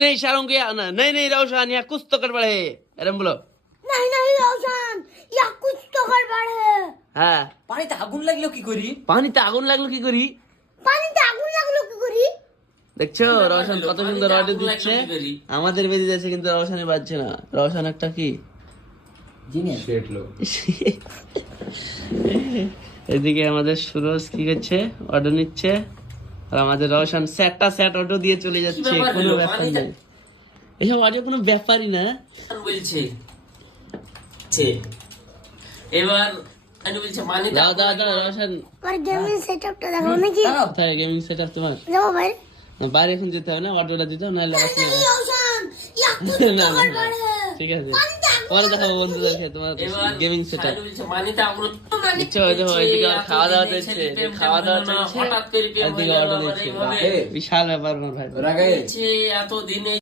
नहीं इशारों के आना नहीं नहीं रोशन यहाँ कुछ तो गड़बड़ है अरे बोलो नहीं नहीं रोशन या कुछ तो गड़बड़ है হ্যাঁ পানিতে আগুন লাগলো কি করি? পানিতে আগুন লাগলো কি করি পানিতে আগুন লাগলো কি করি দেখছো রোশন কত সুন্দর অর্ডার দিচ্ছে আমাদের বেরিয়ে যাচ্ছে কিন্তু রোশনে বাজছে না রোশন একটা কি জিনিস এদিকে আমাদের সুরজ কি করছে অর্ডার নিচ্ছে আর আমাদের রোশন সেট অর্ডার দিয়ে চলে যাচ্ছে কোনো ব্যাপার নেই এসব অর্ডার কোনো ব্যাপারই না বলছে এবার আমি বলছি মানে দাও দাও দাও রোশন আর গেমিং সেটআপটা দেখো নাকি কোথায় গেমিং সেটআপ তোমার যাও ভাই বাইরে এখন যেতে হবে না অর্ডারটা দিতে হবে নাহলে আবার नहीं रोशन या कुछ तो না, না, गड़बड़ है ঠিক আছে পরে দেখাবো বন্ধুদেরকে তোমার এবার গেমিং সেটআপ আমি বলছি মানিটা আগুন ইচ্ছা হয়তো এদিকে খাওয়া দাওয়া চলছে খাওয়া দাওয়া চলছে হঠাৎ করে প্রেম এদিকে হয়ে গেল অর্ডার আমার দিচ্ছে এইভাবে বিশাল ব্যাপার আমার ভাই এত দিনে